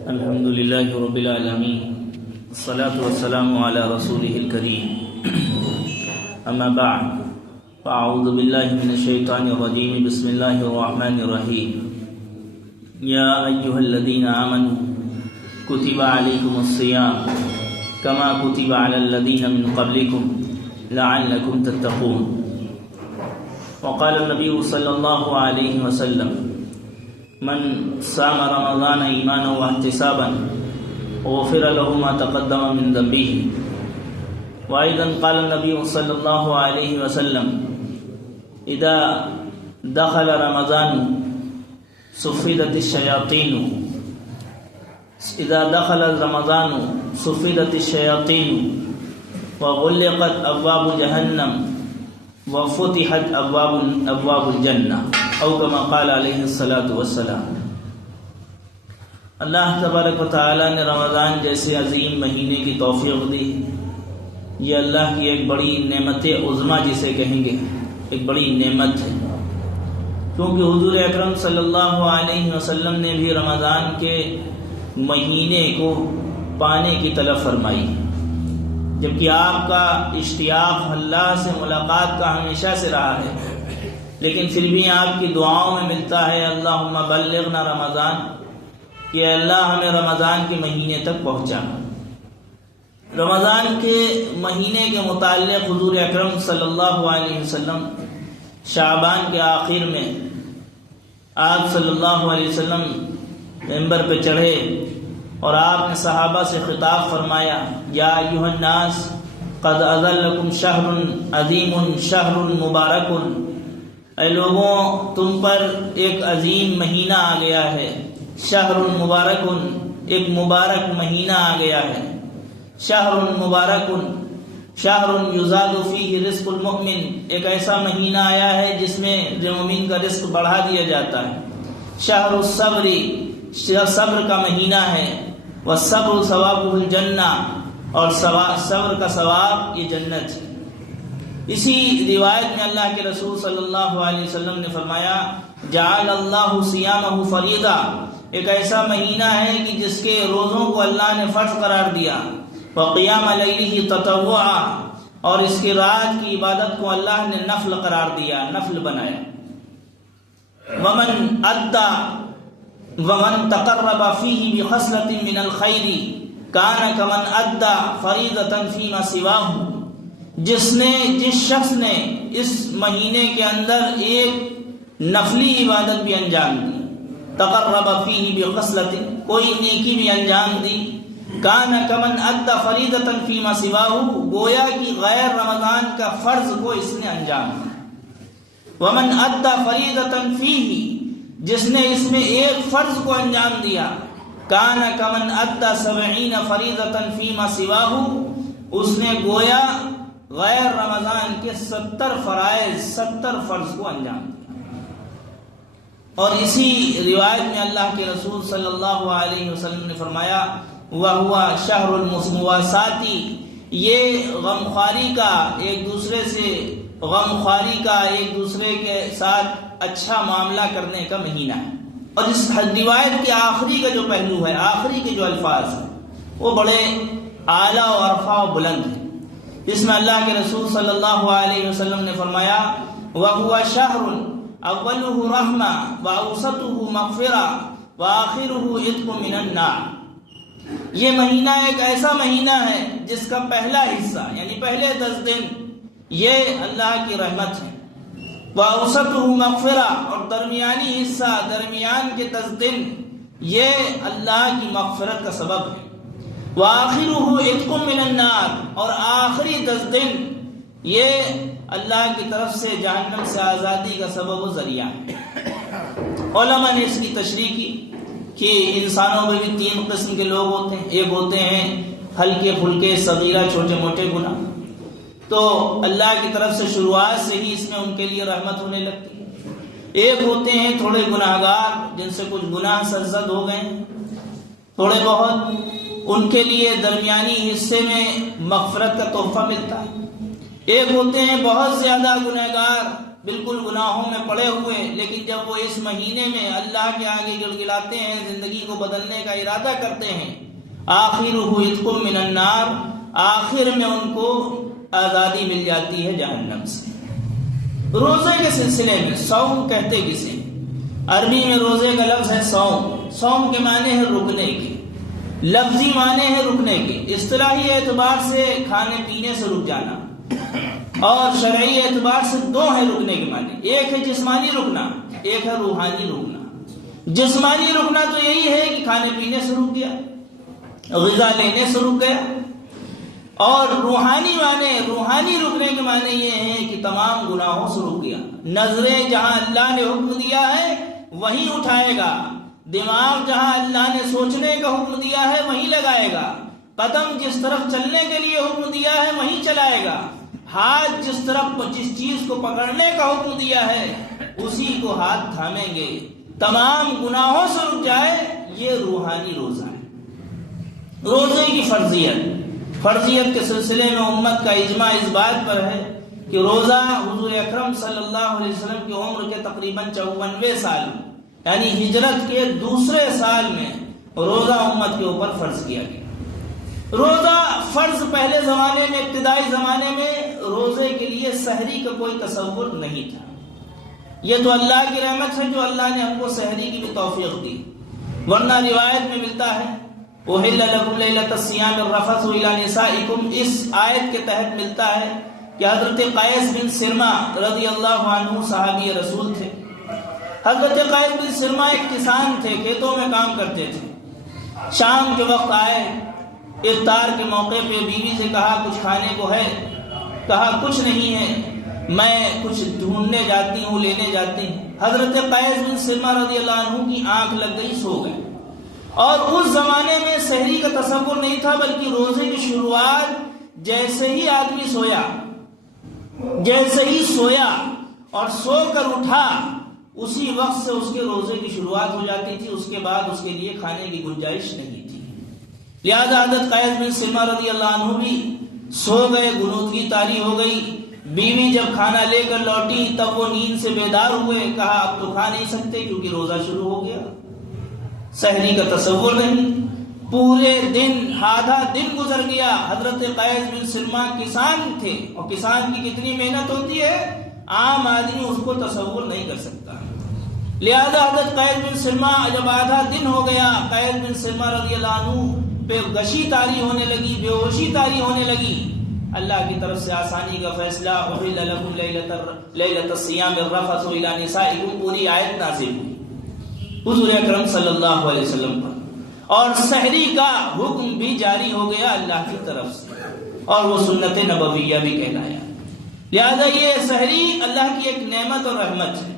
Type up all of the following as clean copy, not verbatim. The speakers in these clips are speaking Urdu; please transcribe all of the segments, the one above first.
الحمد لله رب العالمين والصلاة والسلام على رسوله الكريم أما بعد فأعوذ بالله من الشيطان الرجيم بسم الله الرحمن الرحيم يا أيها الذين آمنوا كتب عليكم الصيام كما كتب على الذين من قبلكم لعلكم تتقون وقال النبي صلى الله عليه وسلم من صام رمضان ایمانا واحتسابا غفر له ما تقدم من ذنبه وأيضا قال النبي صلى الله عليه وسلم إذا دخل رمضان صفدت الشياطين إذا دخل رمضان صفدت الشياطين وغلقت أبواب جهنم وفتحت ابواب الجنہ او کما قال علیہ الصلاۃ والسلام۔ اللہ تبارک و تعالی نے رمضان جیسے عظیم مہینے کی توفیق دی۔ یہ اللہ کی ایک بڑی نعمت عظمیٰ جسے کہیں گے، ایک بڑی نعمت ہے، کیونکہ حضور اکرم صلی اللہ علیہ وسلم نے بھی رمضان کے مہینے کو پانے کی طلب فرمائی، جبکہ آپ کا اشتیاق اللہ سے ملاقات کا ہمیشہ سے رہا ہے، لیکن پھر بھی آپ کی دعاؤں میں ملتا ہے اللہم بلغنا رمضان، کہ اللہ ہمیں رمضان کے مہینے تک پہنچا۔ رمضان کے مہینے کے متعلق حضور اکرم صلی اللہ علیہ وسلم شعبان کے آخر میں آپ صلی اللہ علیہ وسلم ممبر پہ چڑھے اور آپ نے صحابہ سے خطاب فرمایا، یا ایھا الناس قد اظلکم شہر عظیم شہر مبارک، اے لوگوں تم پر ایک عظیم مہینہ آ گیا ہے، شہر مبارک ایک مبارک مہینہ آ گیا ہے، شہر مبارک شہر یزاد فیہ رزق المؤمن، ایک ایسا مہینہ آیا ہے جس میں مومن کا رزق بڑھا دیا جاتا ہے، شہر الصبر صبر کا مہینہ ہے، والصبر ثوابہ الجنہ، اور صبر کا ثواب یہ جنت ہے۔ اسی روایت میں اللہ کے رسول صلی اللہ علیہ وسلم نے فرمایا، جعل اللہ صیامہ فریضہ، ایک ایسا مہینہ ہے کہ جس کے روزوں کو اللہ نے فرض قرار دیا، وقیام لیلہ تطوعا، اور اس کی رات کی عبادت کو اللہ نے نفل قرار دیا، نفل بنایا۔ ومن تقرب فیہ بخصلۃ من الخیر کان کمن ادى فریضۃ فیما سواہ، جس شخص نے اس مہینے کے اندر ایک نفلی عبادت بھی انجام دی، تقرب فیہ بخصلۃ، کوئی نیکی بھی انجام دی، کان کمن ادى فریضۃ فیما سواہ، گویا کہ غیر رمضان کا فرض کو اس نے انجام دیا۔ ومن ادى فریضۃ فیہ، جس نے اس میں ایک فرض کو انجام دیا، کان کمن ادى 70 فریضۃ فیما سواہ، اس نے گویا غیر رمضان کے 70 فرائض 70 فرض کو انجام دیا۔ اور اسی روایت میں اللہ کے رسول صلی اللہ علیہ وسلم نے فرمایا، وَهُوَ شَهْرُ الْمُوَاسَاةِ، یہ غمخواری کا ایک دوسرے کے ساتھ اچھا معاملہ کرنے کا مہینہ ہے۔ اور اس روایت کے آخری کا جو پہلو ہے، آخری کے جو الفاظ ہیں، وہ بڑے اعلیٰ و ارفع و بلند ہیں۔ اس میں اللہ کے رسول صلی اللہ علیہ وسلم نے فرمایا، وَهُوَ شَهْرٌ أَوَّلُهُ رَحْمَةٌ وَأَوْسَطُهُ مَغْفِرَةٌ وَآخِرُهُ عِتْقٌ مِّنَ النَّارِ، یہ مہینہ ایک ایسا مہینہ ہے جس کا پہلا حصہ یعنی پہلے 10 دن یہ اللہ کی رحمت ہے، وَأَوْسَطُهُ مَغْفِرَةٌ، اور درمیانی حصہ درمیان کے 10 دن یہ اللہ کی مغفرت کا سبب ہے، وَآخِرُهُ عِتْقٌ مِّنَ النَّارِ، اور آخری 10 دن یہ اللہ کی طرف سے جہنم سے آزادی کا سبب و ذریعہ ہے۔ علماء نے اس کی تشریح کی کہ انسانوں میں بھی 3 قسم کے لوگ ہوتے ہیں، ایک ہوتے ہیں ہلکے پھلکے صغیرہ چھوٹے موٹے گناہ، تو اللہ کی طرف سے شروعات سے ہی اس میں ان کے لیے رحمت ہونے لگتی ہے۔ ایک ہوتے ہیں تھوڑے گناہگار جن سے کچھ گناہ سرزد ہو گئے تھوڑے بہت، ان کے لیے درمیانی حصے میں مغفرت کا تحفہ ملتا ہے۔ ایک ہوتے ہیں بہت زیادہ گنہگار بالکل گناہوں میں پڑے ہوئے، لیکن جب وہ اس مہینے میں اللہ کے آگے گڑگڑاتے ہیں، زندگی کو بدلنے کا ارادہ کرتے ہیں، آخرہ عتق من النار، آخر میں ان کو آزادی مل جاتی ہے جہنم سے۔ روزے کے سلسلے میں صوم کہتے کسے؟ عربی میں روزے کا لفظ ہے صوم۔ صوم کے معنی ہے رکنے کے، لفظی معنی ہے رکنے کے، اصطلاحی اعتبار سے کھانے پینے سے رک جانا، اور شرعی اعتبار سے دو ہے رکنے کے معنی، ایک ہے جسمانی رکنا، ایک ہے روحانی رکنا۔ جسمانی رکنا تو یہی ہے کہ کھانے پینے سے رک گیا، غذا لینے سے رک گیا، اور روحانی رکنے کے معنی یہ ہے کہ تمام گناہوں سے رک گیا۔ نظریں جہاں اللہ نے حکم دیا ہے وہیں اٹھائے گا، دماغ جہاں اللہ نے سوچنے کا حکم دیا ہے وہیں لگائے گا، قدم جس طرف چلنے کے لیے حکم دیا ہے وہیں چلائے گا، ہاتھ جس چیز کو پکڑنے کا حکم دیا ہے اسی کو ہاتھ تھامیں گے، تمام گناہوں سے رک جائے۔ یہ روحانی روزہ ہے۔ روزے کی فرضیت کے سلسلے میں امت کا اجماع اس بات پر ہے کہ روزہ حضور اکرم صلی اللہ علیہ وسلم کی عمر کے تقریباً 54ویں سال یعنی ہجرت کے دوسرے سال میں روزہ امت کے اوپر فرض کیا گیا۔ روزہ فرض پہلے زمانے میں، ابتدائی زمانے میں روزے کے لیے سحری کا کوئی تصور نہیں تھا۔ یہ تو اللہ کی رحمت ہے جو اللہ نے ہم کو سحری کی بھی توفیق دی، ورنہ روایت میں ملتا ہے اُحِلَّ لَكُمْ لَيْلَةَ الصِّيَامِ الرَّفَثُ إِلَىٰ نِسَائِكُمْ، اس آیت کے تحت ملتا ہے کہ حضرت قیس بن سرما رضی اللہ عنہ صحابی رسول تھے۔ حضرت قیس بن سرما ایک کسان تھے، کھیتوں میں کام کرتے تھے۔ شام کے وقت آئے، افطار کے موقع پہ بیوی سے کہا کچھ کھانے کو ہے؟ کہا کچھ نہیں ہے، میں کچھ ڈھونڈنے جاتی ہوں، لینے جاتی ہوں۔ حضرت قیس بن سرما رضی اللہ عنہ کی آنکھ لگ گئی، سو گئے۔ اور اس زمانے میں سحری کا تصور نہیں تھا، بلکہ روزے کی شروعات جیسے ہی آدمی سویا اور سو کر اٹھا اسی وقت سے اس کے روزے کی شروعات ہو جاتی تھی، اس کے بعد اس کے لیے کھانے کی گنجائش نہیں تھی۔ لہذا حضرت قیس بن سرما رضی اللہ عنہ بھی سو گئے، غنودگی طاری ہو گئی۔ بیوی جب کھانا لے کر لوٹی تب وہ نیند سے بیدار ہوئے، کہا اب تو کھا نہیں سکتے کیونکہ روزہ شروع ہو گیا۔ سحری کا تصور نہیں، پورے دن، آدھا دن گزر گیا۔ حضرت قیس بن سرما کسان تھے، اور کسان کی کتنی محنت ہوتی ہے عام آدمی اس کو تصور نہیں کر سکتا۔ لہذا حضرت قیس بن سرما جب آدھا دن ہو گیا، قیس بن سرما رضی اللہ عنہ پہ غشی طاری ہونے لگی، بے ہوشی طاری ہونے لگی۔ اللہ کی طرف سے آسانی کا فیصلہ، احل لکم لیلۃ الصیام الرفث الی نسائکم، پوری آیت نازل ہوئی حضور اکرم صلی اللہ علیہ وسلم پر، اور سحری کا حکم بھی جاری ہو گیا اللہ کی طرف سے، اور وہ سنت نبویہ بھی کہلایا۔ لہذا یہ سحری اللہ کی ایک نعمت اور رحمت ہے۔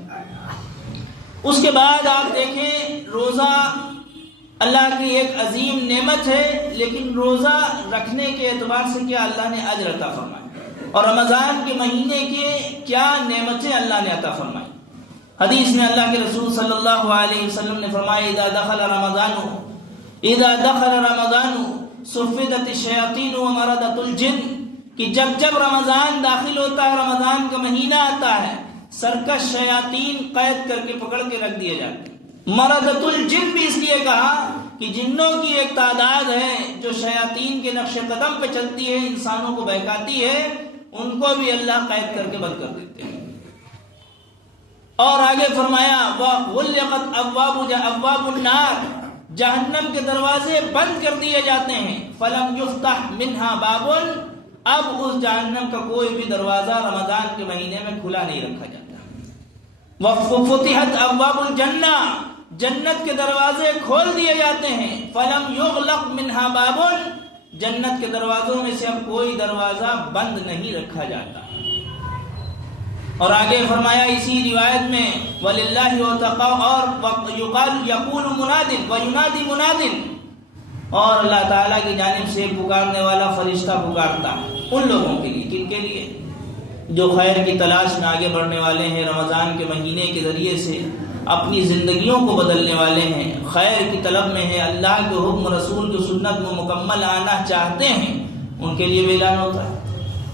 اس کے بعد آپ دیکھیں روزہ اللہ کی ایک عظیم نعمت ہے، لیکن روزہ رکھنے کے اعتبار سے کیا اللہ نے اجر عطا فرمایا، اور رمضان کے مہینے کے کیا نعمتیں اللہ نے عطا فرمائی۔ حدیث میں اللہ کے رسول صلی اللہ علیہ وسلم نے فرمایا اذا دخل رمضان صفدت الشیاطین ومردت الجن، کہ جب رمضان داخل ہوتا ہے، رمضان کا مہینہ آتا ہے، سرکش شیاطین قید کر کے پکڑ کے رکھ دیے جاتے ہیں۔ مردت الجن بھی اس لیے کہا کہ جنوں کی ایک تعداد ہے جو شیاطین کے نقش قدم پہ چلتی ہے، انسانوں کو بہکاتی ہے، ان کو بھی اللہ قید کر کے بند کر دیتے ہیں۔ اور آگے فرمایا وَغُلِّقَتْ أَبْوَابُ النَّارِ، جہنم کے دروازے بند کر دیے جاتے ہیں۔ فَلَمْ يُفْتَحْ مِنْهَا بَابٌ، اب اس جہنم کا کوئی بھی دروازہ رمضان کے مہینے میں کھلا نہیں رکھا جاتا۔ وَفُتِحَتْ أَبْوَابُ الْجَنَّةِ، جنت کے دروازے کھول دیے جاتے ہیں۔ فَلَمْ يُغْلَقْ مِنْهَا بَابٌ، جنت کے دروازوں میں سے اب کوئی دروازہ بند نہیں رکھا جاتا۔ اور آگے فرمایا اسی روایت میں وَلِلَّهِ وَتَقَوْا، اور يَقُولُ مُنَادٍ وَيُنَادِي مُنَادٍ، اور اللہ تعالیٰ کی جانب سے پکارنے والا فرشتہ پکارتا ہے ان لوگوں کے لیے، کن کے لیے؟ جو خیر کی تلاش میں آگے بڑھنے والے ہیں، رمضان کے مہینے کے ذریعے سے اپنی زندگیوں کو بدلنے والے ہیں، خیر کی طلب میں ہیں، اللہ کے حکم رسول کی سنت میں مکمل آنا چاہتے ہیں، ان کے لیے بھی اعلان ہوتا ہے۔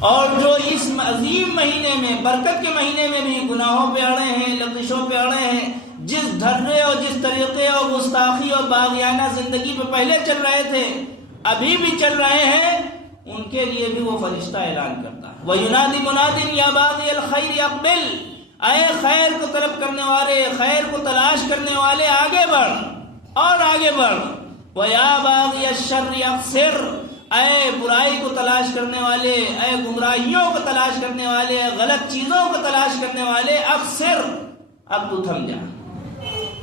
اور جو اس عظیم مہینے میں، برکت کے مہینے میں بھی گناہوں پہ اڑے ہیں، لغزشوں پہ اڑے ہیں، جس دھرے اور جس طریقے اور گستاخی اور باغیانہ زندگی پہ پہلے چل رہے تھے، ابھی بھی چل رہے ہیں، ان کے لیے بھی وہ فرشتہ اعلان کرتا ہے، وَيُنَادِ مُنَادٍ يَا بَاغِيَ الْخَيْرِ أَقْبِلْ، اے خیر کو طلب کرنے والے، خیر کو تلاش کرنے والے، آگے بڑھ اور آگے بڑھ، وَيَا بَاغِيَ الشَّرِّ أَقْصِرْ، اے برائی کو تلاش کرنے والے، اے گمراہیوں کو تلاش کرنے والے، غلط چیزوں کو تلاش کرنے والے، اقصر، اب تو تھم جا،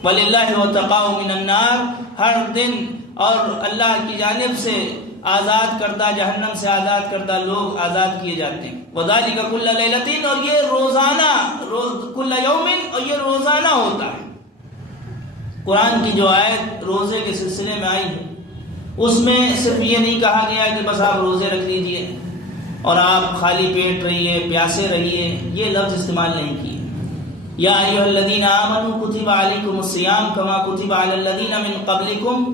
وَلِلَّهِ وَتَقَاءُ مِنَ النَّارِ، ہر دن اور اللہ کی جانب سے آزاد کردہ، جہنم سے آزاد کردہ لوگ آزاد کیے جاتے ہیں، وَذَلِكَ كُلَّ لَيْلَةٍ، اور یہ روزانہ، كُلَّ يَوْمٍ، اور یہ روزانہ ہوتا ہے۔ قرآن کی جو آیت روزے کے سلسلے میں آئی ہے، اس میں صرف یہ نہیں کہا گیا کہ بس آپ روزے رکھ لیجئے اور آپ خالی پیٹ رہیے، پیاسے رہیے، یہ لفظ استعمال نہیں کیے۔ یا ایھا الذین آمنوا کتب علیکم الصیام کما کتب علی الذین من قبلکم،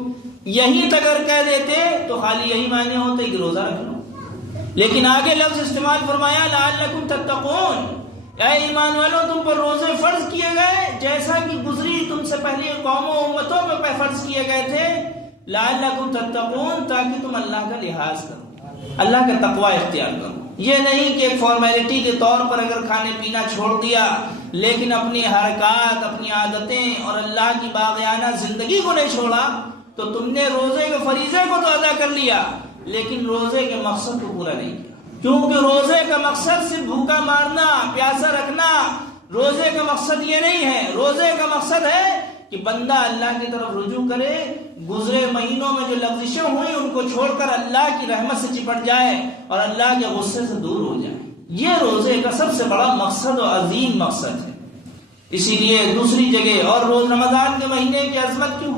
یہیں تک اگر کہہ دیتے تو خالی یہی معنی ہوتے کہ روزہ رکھ لو، لیکن آگے لفظ استعمال فرمایا لعلکم تتقون، اے ایمان والوں تم پر روزے فرض کیے گئے جیسا کہ گزری تم سے پہلے قوموں امتوں پہ فرض کیے گئے تھے، لعلکم تتقون، تاکہ تم اللہ کا لحاظ کرو، اللہ کا تقوی اختیار کرو۔ یہ نہیں کہ ایک فارمیلٹی کے طور پر اگر کھانے پینا چھوڑ دیا لیکن اپنی حرکات، اپنی عادتیں اور اللہ کی باغیانہ زندگی کو نہیں چھوڑا، تو تم نے روزے کے فریضے کو تو ادا کر لیا لیکن روزے کے مقصد کو پورا نہیں کیا، کیونکہ روزے کا مقصد صرف بھوکا مارنا، پیاسا رکھنا، روزے کا مقصد یہ نہیں ہے۔ روزے کا مقصد ہے کہ بندہ اللہ کی طرف رجوع کرے، گزرے مہینوں میں جو لغزشیں ہوئی ان کو چھوڑ کر اللہ کی رحمت سے چپٹ جائے اور اللہ کے غصے سے دور ہو جائے۔ یہ روزے کا سب سے بڑا مقصد و عظیم مقصد ہے۔ اسی لیے دوسری جگہ اور روز رمضان کے مہینے کی عظمت کیوں؟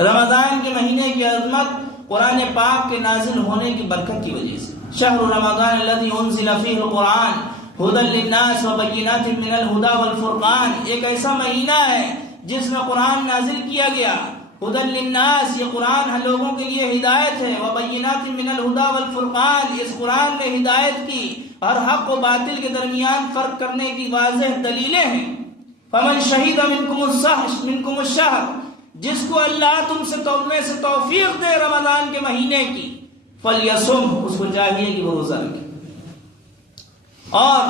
رمضان کے مہینے کی عظمت قرآن پاک کے نازل ہونے کی برکت کی وجہ سے۔ شہر رمضان الذی انزل فیہ القرآن ھدی للناس وبینات من الھدی والفرقان، ایک ایسا مہینہ ہے جس میں قرآن نازل کیا گیا۔ ھدی للناس، یہ قرآن لوگوں کے لیے ہدایت ہے، وبینات من الھدی والفرقان، اس قرآن نے ہدایت کی اور حق و باطل کے درمیان فرق کرنے کی واضح دلیلیں ہیں۔ فمن شہد منکم الشہر، جس کو اللہ تم سے توفیق دے رمضان کے مہینے کی، فلیصم، اس کو چاہیے کہ وہ روزہ رکھے۔ اور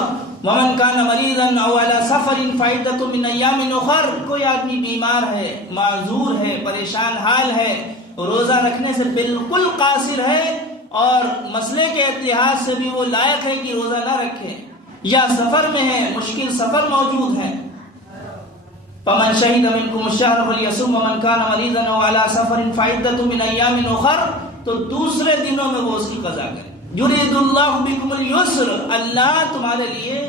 ومن کان مریضا او علی سفر فعدۃ من ایام اخر، کوئی آدمی بیمار ہے، معذور ہے، پریشان حال ہے، روزہ رکھنے سے بالکل قاصر ہے اور مسئلے کے لحاظ سے بھی وہ لائق ہے کہ روزہ نہ رکھے، یا سفر میں ہے، مشکل سفر موجود ہے، فمن شہد منکم الشہر فلیصم ومن کان مریضا او علی سفر فعدۃ من ایام اخر، تو دوسرے دنوں میں وہ اس کی قضا کرے۔ یرید اللہ بکم اليسر، اللہ تمہارے لیے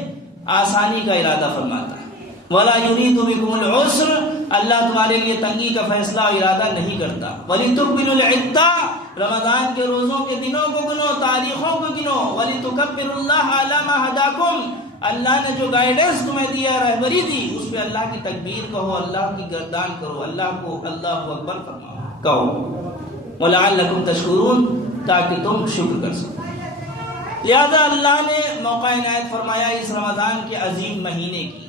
آسانی کا ارادہ فرماتا ہے، ولا یرید بکم العسر، اللہ تمہارے لیے تنگی کا فیصلہ اور ارادہ نہیں کرتا۔ ولتکملوا العدۃ، رمضان کے روزوں کے دنوں کو گنو، تاریخوں کو گنو، ولتکبروا اللہ علی ما ہداکم، اللہ نے جو گائیڈنس تمہیں دیا، رہبری دی، اس پہ اللہ کی تکبیر کہو، اللہ کی گردان کرو، اللہ کو اللہ اکبر فرماؤ کہو، وَلَعَلَّكُمْ تَشْكُرُونَ، تاکہ تم شکر کر سکو۔ لہذا اللہ نے موقع عنایت فرمایا اس رمضان کے عظیم مہینے کی،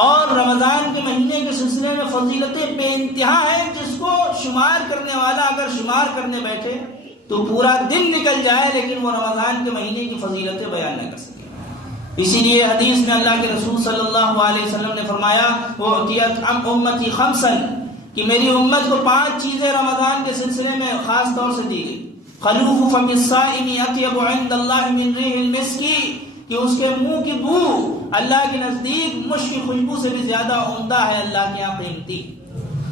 اور رمضان کے مہینے کے سلسلے میں فضیلتیں بے انتہا ہیں، جس کو شمار کرنے والا اگر شمار کرنے بیٹھے تو پورا دن نکل جائے لیکن وہ رمضان کے مہینے کی فضیلتیں بیان نہ کر سکے۔ اسی لیے حدیث میں اللہ کے رسول صلی اللہ علیہ وسلم نے فرمایا، وَأُعْطِيَتْ أُمَّتِي خَمْسًا، کہ میری امت کو 5 چیزیں رمضان کے سلسلے میں خاص طور سے دی گئی۔ خلوف فم الصائم اطیب عند اللہ من ریح المسک، کہ اس کے منہ کی بو اللہ کے نزدیک مشک کی خوشبو سے بھی زیادہ عمدہ ہے، اللہ کے یہاں قیمتی۔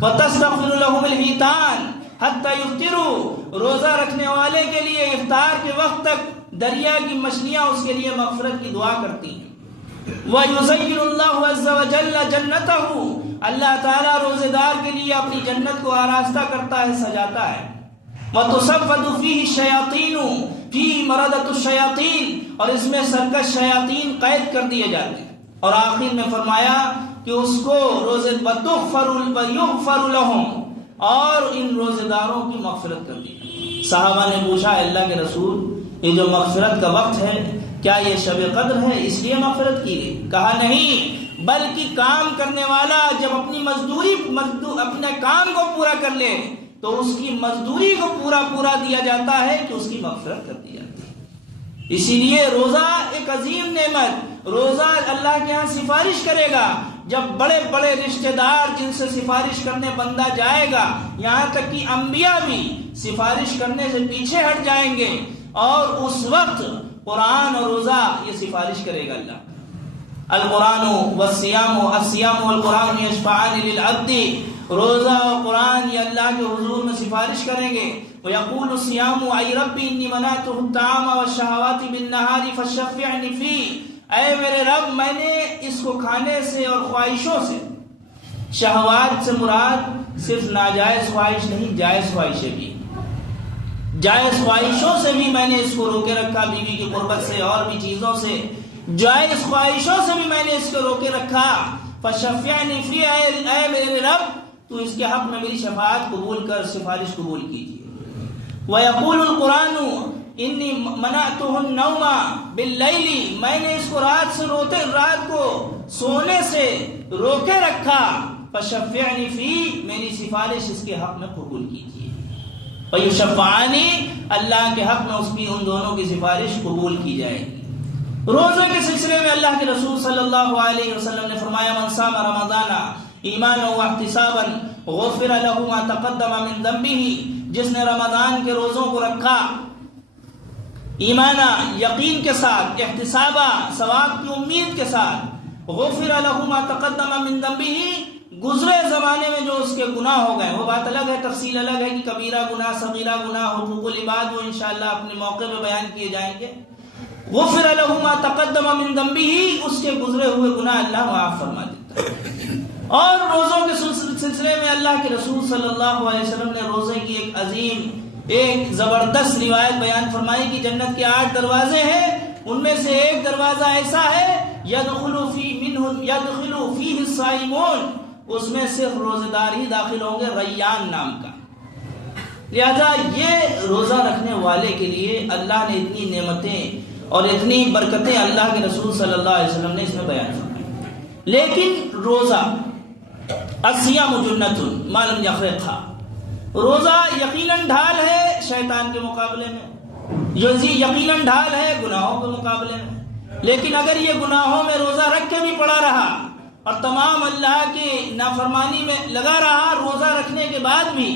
وتستغفر لهم الحیتان حتی یفطروا، روزہ رکھنے والے کے لیے افطار کے وقت تک دریا کی مچھلیاں اس کے لیے مغفرت کی دعا کرتی ہیں۔ وَيُزَيِّنُ اللَّهُ عَزَّ وَجَلَّ جَنَّتَهُ، اللہ تعالیٰ روزے دار کے لیے اپنی جنت کو آراستہ کرتا ہے، سجاتا ہے۔ وَتُصَفَّدُ فِيهِ الشَّيَاطِينُ فِيهِ مَرَدَةُ الشَّيَاطِينِ، اور اس میں سرکش شیاطین قید کر دیے جاتے ہیں۔ اور آخر میں فرمایا کہ اس کو روزے وَتُغْفَرُ لَهُمْ، اور ان روزے داروں کی مغفرت کر دی۔ صحابہ نے پوچھا، اللہ کے رسول، یہ جو مغفرت کا وقت ہے کیا یہ شب قدر ہے اس لیے مغفرت کی گئی؟ کہا نہیں، بلکہ کام کرنے والا جب اپنی اپنے کام کو پورا کر لے تو اس کی مزدوری کو پورا دیا جاتا ہے کہ اس کی مغفرت کر دی جاتی ہے۔ اسی لیے روزہ ایک عظیم نعمت، روزہ اللہ کے ہاں سفارش کرے گا۔ جب بڑے بڑے رشتہ دار جن سے سفارش کرنے بندہ جائے گا، یہاں تک کہ انبیاء بھی سفارش کرنے سے پیچھے ہٹ جائیں گے، اور اس وقت قرآن اور روزہ یہ سفارش کرے گا اللہ۔ القرآن والصیام الصیام والقرآن یشفعان للعبد، روزہ اور قرآن یہ اللہ کے حضور میں سفارش کریں گے۔ وَيَقُولُ الصِّيَامُ أَيْ رَبِّ إِنِّي مَنَعْتُهُ الطَّعَامَ وَالشَّهَوَاتِ بِالنَّهَارِ فَشَفِّعْنِ فِيهِ، اے میرے رب میں نے اس کو کھانے سے اور خواہشوں سے، شہوات سے مراد صرف ناجائز خواہش نہیں، جائز خواہشیں بھی، جائز خواہشوں سے بھی میں نے اس کو روکے رکھا، بیوی کی قربت سے اور بھی چیزوں سے، جائز خواہشوں سے بھی میں نے اس کو روکے رکھا۔ فَشَفِّعْنِ فِيهِ، اے میرے رب تو اس کے حق میں میری شفاعت قبول کر، سفارش قبول کیجیے۔ وَيَقُولُ الْقُرْآنُ إِنِّي مَنَعْتُهُ النَّوْمَ بِاللَّيْلِ، میں نے اس کو رات کو سونے سے روکے رکھا۔ فَشَفِّعْنِ فِيهِ، میری سفارش اس کے حق میں قبول کیجیے۔ وَيُشَفَّعَانِ، اللہ کے حق میں اس کی ان دونوں کی سفارش قبول کی جائے گی۔ روزے کے سلسلے میں اللہ کے رسول صلی اللہ علیہ وسلم نے فرمایا، من صام رمضان ایمانا واحتسابا غفر له ما تقدم من ذنبه، جس نے رمضان کے روزوں کو رکھا ایمانا یقین کے ساتھ، احتسابا ثواب کی امید کے ساتھ، غفر له ما تقدم من ذنبه، گزرے زمانے میں جو اس کے گناہ ہو گئے، وہ بات الگ ہے، تفصیل الگ ہے کہ کبیرہ گناہ، صغیرہ گناہ، حقوق العباد، وہ انشاءاللہ اپنے موقع پہ بیان کیے جائیں گے۔ غفر له ما تقدم من ذنبه، اس کے گزرے ہوئے گناہ اللہ معاف فرما دیتا ہے۔ اور روزوں کے سلسلے میں اللہ کے رسول صلی اللہ علیہ وسلم نے روزے کی ایک عظیم، ایک زبردست روایت بیان فرمائی کہ جنت کے 8 دروازے ہیں، ان میں سے ایک دروازہ ایسا ہے يدخل فيه الصائمون، اس میں صرف روزے دار ہی داخل ہوں گے، ریان نام کا۔ لہذا یہ روزہ رکھنے والے کے لیے اللہ نے اتنی نعمتیں اور اتنی برکتیں اللہ کے رسول صلی اللہ علیہ وسلم نے اس میں بیان فرمائی۔ لیکن روزہ الصیام جنۃ ما لم یخرقها، روزہ یقیناً ڈھال ہے شیطان کے مقابلے میں، یقیناً ڈھال ہے گناہوں کے مقابلے میں، لیکن اگر یہ گناہوں میں روزہ رکھ کے بھی پڑا رہا اور تمام اللہ کی نافرمانی میں لگا رہا روزہ رکھنے کے بعد بھی،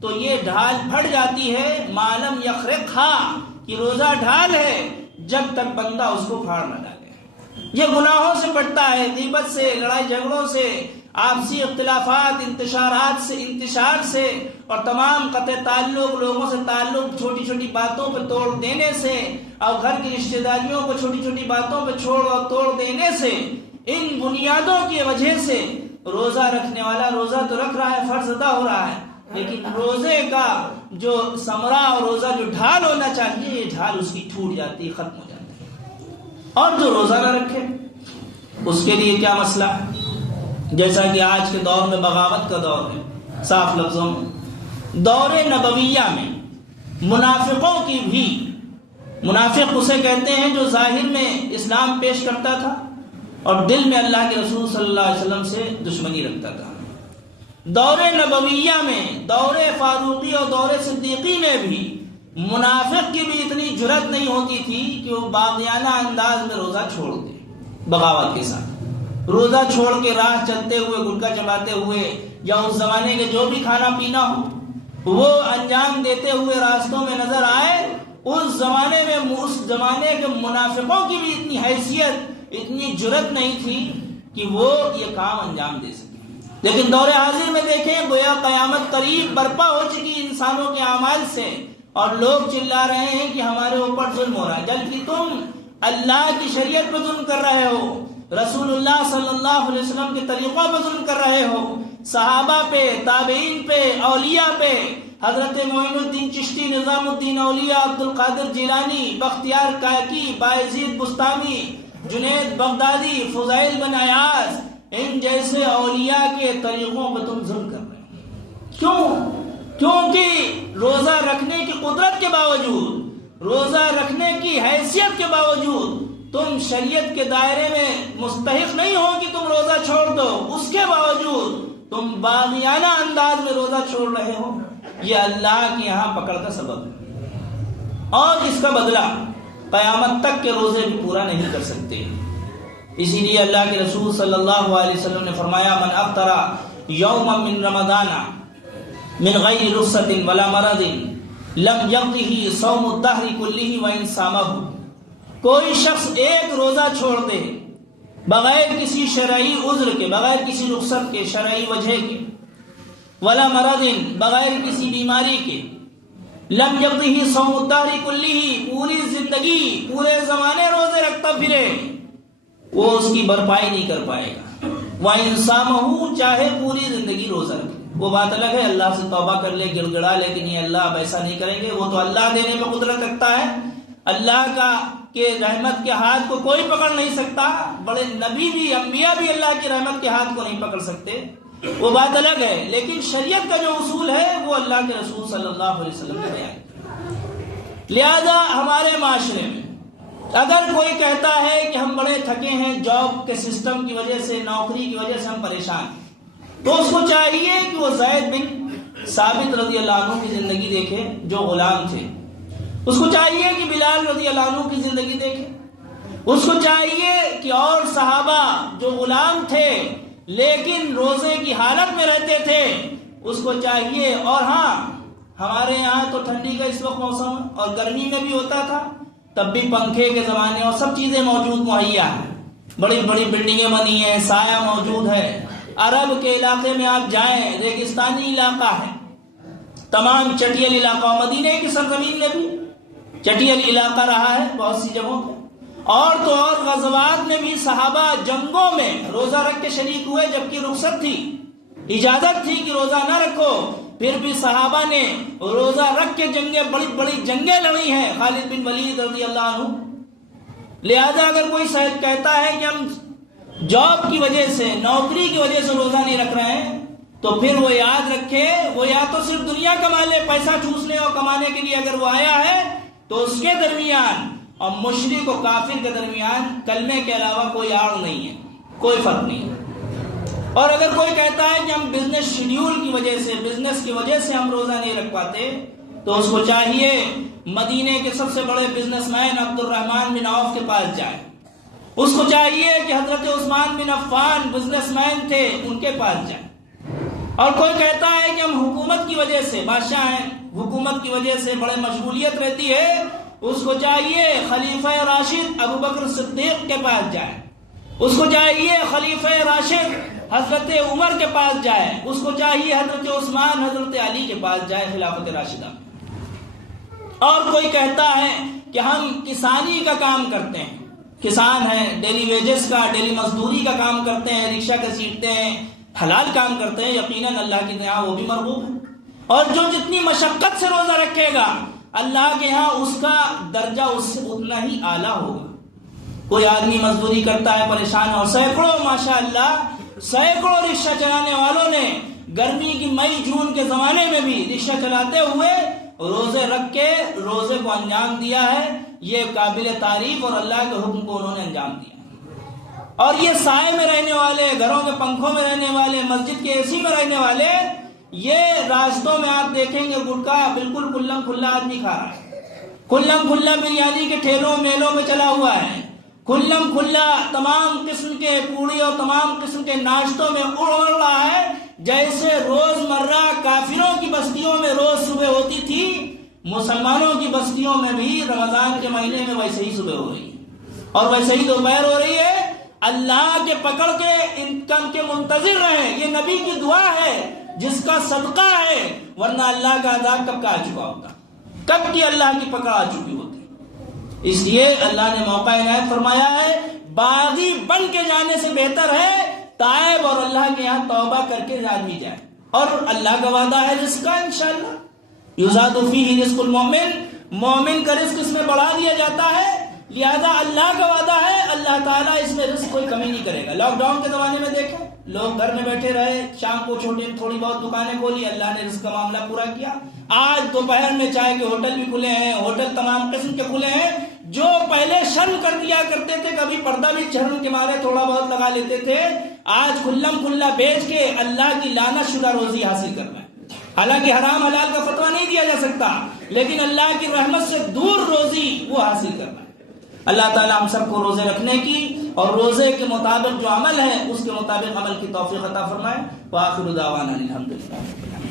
تو یہ ڈھال پھٹ جاتی ہے، ما لم یخرقها، کہ روزہ ڈھال ہے جب تک بندہ اس کو پھاڑ نہ ڈالے۔ یہ گناہوں سے بٹتا ہے، غیبت سے، لڑائی جھگڑوں سے، آپسی اختلافات، انتشار سے اور تمام قطع تعلق، لوگوں سے تعلق، چھوٹی چھوٹی باتوں پہ توڑ دینے سے، اور گھر کی رشتہ داریوں کو چھوٹی چھوٹی باتوں پہ چھوڑ اور توڑ دینے سے، ان بنیادوں کی وجہ سے روزہ رکھنے والا روزہ تو رکھ رہا ہے، فرض ادا ہو رہا ہے، لیکن روزے کا جو ثمرہ اور روزہ جو ڈھال ہونا چاہیے، یہ ڈھال اس کی ٹوٹ جاتی ہے، ختم ہو جاتی ہے۔ اور جو روزہ نہ رکھے اس کے لیے کیا مسئلہ ہے؟ جیسا کہ آج کے دور میں بغاوت کا دور ہے، صاف لفظوں میں دور نبویہ میں منافقوں کی بھی، منافق اسے کہتے ہیں جو ظاہر میں اسلام پیش کرتا تھا اور دل میں اللہ کے رسول صلی اللہ علیہ وسلم سے دشمنی رکھتا تھا۔ دور نبویہ میں، دور فاروقی اور دور صدیقی میں بھی منافق کی بھی اتنی جرأت نہیں ہوتی تھی کہ وہ باغیانہ انداز میں روزہ چھوڑ دے، بغاوت کے ساتھ روزہ چھوڑ کے راہ چلتے ہوئے، گٹکا چباتے ہوئے، یا اس زمانے کے جو بھی کھانا پینا ہو وہ انجام دیتے ہوئے راستوں میں نظر آئے۔ اس زمانے کے منافقوں کی بھی اتنی حیثیت، اتنی جرأت نہیں تھی کہ وہ یہ کام انجام دے سکے۔ لیکن دور حاضر میں دیکھیں، گویا قیامت قریب برپا ہو چکی انسانوں کے اعمال سے، اور لوگ چلا رہے ہیں کہ ہمارے اوپر ظلم ہو رہا ہے، جبکہ تم اللہ کی شریعت پہ ظلم کر رہے ہو، رسول اللہ صلی اللہ علیہ وسلم کے طریقوں پہ ظلم کر رہے ہو، صحابہ پہ، تابعین پہ، اولیاء پہ، حضرت معین الدین چشتی، نظام الدین اولیاء، عبد القادر جیلانی، بختیار کائکی، بایزید بستامی، جنید بغدادی، فضیل بن عیاض، ان جیسے اولیاء کے طریقوں پہ تم ظلم کر رہے ہو۔ کیوں؟ کیونکہ روزہ رکھنے کی قدرت کے باوجود، روزہ رکھنے کی حیثیت کے باوجود تم شریعت کے دائرے میں مستحق نہیں ہو کہ تم روزہ چھوڑ دو، اس کے باوجود تم باغیانہ انداز میں روزہ چھوڑ رہے ہو، یہ اللہ کے یہاں پکڑ کا سبب ہے، اور اس کا بدلہ قیامت تک کے روزے بھی پورا نہیں کر سکتے۔ اسی لیے اللہ کے رسول صلی اللہ علیہ وسلم نے فرمایا من افطر یوما من رمضان من غیر رخصۃ ولا مرض لم یقضه صوم الدہر کلہ وان صامہ، کوئی شخص ایک روزہ چھوڑ دے بغیر کسی شرعی عذر کے، بغیر کسی رخصت کے، شرعی وجہ کے، ولا مرض بغیر کسی بیماری کے، لم یقضه صوم الدہر کلہ پوری زندگی پورے زمانے روزے رکھتا پھرے، وہ اس کی بھرپائی نہیں کر پائے گا۔ وَإِن صَامَهُ چاہے پوری زندگی روزہ رکھے، وہ بات الگ ہے اللہ سے توبہ کر لے، گڑ گڑا لے کہ نہیں اللہ اب ایسا نہیں کریں گے، وہ تو اللہ دینے میں قدرت رکھتا ہے، اللہ کا کہ رحمت کے ہاتھ کو کوئی پکڑ نہیں سکتا، بڑے نبی بھی انبیاء بھی اللہ کی رحمت کے ہاتھ کو نہیں پکڑ سکتے، وہ بات الگ ہے، لیکن شریعت کا جو اصول ہے وہ اللہ کے رسول صلی اللہ علیہ وسلم نے بیان کیا۔ لہذا ہمارے معاشرے میں اگر کوئی کہتا ہے کہ ہم بڑے تھکے ہیں، جاب کے سسٹم کی وجہ سے، نوکری کی وجہ سے ہم پریشان ہیں، تو اس کو چاہیے کہ وہ زید بن ثابت رضی اللہ عنہ کی زندگی دیکھے جو غلام تھے، اس کو چاہیے کہ بلال رضی اللہ عنہ کی زندگی دیکھے، اس کو چاہیے کہ اور صحابہ جو غلام تھے لیکن روزے کی حالت میں رہتے تھے اس کو چاہیے، اور ہاں ہمارے یہاں تو ٹھنڈی کا اس وقت موسم اور گرمی میں بھی ہوتا تھا، تب بھی پنکھے کے زمانے اور سب چیزیں موجود مہیا ہیں، بڑی بڑی بلڈنگیں بنی ہیں، سایہ موجود ہے، عرب کے علاقے میں آپ جائیں ریگستانی علاقہ ہے، تمام چٹیل علاقہ، مدینے کی سرزمین میں بھی چٹیل علاقہ رہا ہے بہت سی جگہوں پہ، اور تو اور غزوات میں بھی صحابہ جنگوں میں روزہ رکھ کے شریک ہوئے، جبکہ رخصت تھی، اجازت تھی کہ روزہ نہ رکھو، پھر بھی صحابہ نے روزہ رکھ کے بڑی بڑی جنگیں لڑی ہیں، خالد بن ولید رضی اللہ عنہ۔ لہذا اگر کوئی شاید کہتا ہے کہ ہم جاب کی وجہ سے، نوکری کی وجہ سے روزہ نہیں رکھ رہے ہیں، تو پھر وہ یاد رکھے وہ یا تو صرف دنیا کما لے، پیسہ ٹھوسنے اور کمانے کے لیے اگر وہ آیا ہے تو اس کے درمیان اور مشرک و کافر کے درمیان کلمے کے علاوہ کوئی آڑ نہیں ہے، کوئی فرق نہیں ہے۔ اور اگر کوئی کہتا ہے کہ ہم بزنس شیڈیول کی وجہ سے، بزنس کی وجہ سے ہم روزہ نہیں رکھ پاتے، تو اس کو چاہیے مدینے کے سب سے بڑے بزنس مین عبد الرحمن بن عوف کے پاس جائے، اس کو چاہیے کہ حضرت عثمان بن عفان بزنس مین تھے ان کے پاس جائے۔ اور کوئی کہتا ہے کہ ہم حکومت کی وجہ سے، بادشاہ ہیں، حکومت کی وجہ سے بڑے مشغولیت رہتی ہے، اس کو چاہیے خلیفہ راشد ابو بکر صدیق کے پاس جائے، اس کو چاہیے خلیفہ راشد حضرت عمر کے پاس جائے، اس کو چاہیے حضرت عثمان حضرت علی کے پاس جائے خلافت راشدہ۔ اور کوئی کہتا ہے کہ ہم کسانی کا کام کرتے ہیں، کسان ہیں، ڈیلی ویجز کا، ڈیلی مزدوری کا کام کرتے ہیں، رکشہ گھسیٹتے ہیں، حلال کام کرتے ہیں، یقیناً اللہ کے یہاں وہ بھی مرغوب ہے، اور جو جتنی مشقت سے روزہ رکھے گا اللہ کے یہاں اس کا درجہ اس سے اتنا ہی اعلیٰ ہوگا۔ کوئی آدمی مزدوری کرتا ہے، پریشان ہے، اور سینکڑوں ماشاءاللہ سینکڑوں رکشہ چلانے والوں نے گرمی کی مئی جون کے زمانے میں بھی رکشہ چلاتے ہوئے روزے رکھ کے روزے کو انجام دیا ہے، یہ قابل تعریف، اور اللہ کے حکم کو انہوں نے انجام دیا۔ اور یہ سائے میں رہنے والے، گھروں کے پنکھوں میں رہنے والے، مسجد کے اے سی میں رہنے والے، یہ راستوں میں آپ دیکھیں گے گٹکا بالکل کھلم کھلا آدمی کھا رہا ہے، کھلم کھلا بریانی کے ٹھیلوں میلوں میں چلا ہوا ہے، کھلم کھلا تمام قسم کے پوڑی اور تمام قسم کے ناشتوں میں اڑ رہا ہے، جیسے روز مرہ کافروں کی بستیوں میں روز صبح ہوتی تھی، مسلمانوں کی بستیوں میں بھی رمضان کے مہینے میں ویسے ہی صبح ہو رہی ہے اور ویسے ہی دوپہر ہو رہی ہے۔ اللہ کے پکڑ کے ان کے منتظر رہیں، یہ نبی کی دعا ہے جس کا صدقہ ہے، ورنہ اللہ کا عذاب کب کا آ چکا ہوتا، کب کی اللہ کی پکڑ آ چکی ہوتی۔ اس لیے اللہ نے موقع عنایت فرمایا ہے، باغی بن کے جانے سے بہتر ہے تائب اور اللہ کے یہاں توبہ کر کے آدمی جائے، اور اللہ کا وعدہ ہے رزق کا، انشاءاللہ یزاد فیہ رزق المومن، مومن کا رزق اس میں بڑھا دیا جاتا ہے، لہذا اللہ کا وعدہ ہے، اللہ تعالیٰ اس میں رزق کوئی کمی نہیں کرے گا۔ لاک ڈاؤن کے زمانے میں دیکھیں، لوگ گھر میں بیٹھے رہے، شام کو تھوڑی بہت دکانیں کھولی، اللہ نے رزق کا معاملہ پورا کیا۔ آج دوپہر میں چائے کے ہوٹل بھی کھلے ہیں، ہوٹل تمام قسم کے کھلے ہیں۔ جو پہلے شرم کر دیا کرتے تھے، کبھی پردہ بھی شرم کے مارے تھوڑا بہت لگا لیتے تھے، آج کھلم کھلا بیچ کے اللہ کی لعنت شدہ روزی حاصل کر رہے ہیں۔ حالانکہ حرام حلال کا فتویٰ نہیں دیا جا سکتا، لیکن اللہ کی رحمت سے دور روزی وہ حاصل کر رہے ہیں۔ اللہ تعالیٰ ہم سب کو روزے رکھنے کی اور روزے کے مطابق جو عمل ہے اس کے مطابق عمل کی توفیق عطا فرمائے۔ وآخر دعوانا الحمدللہ۔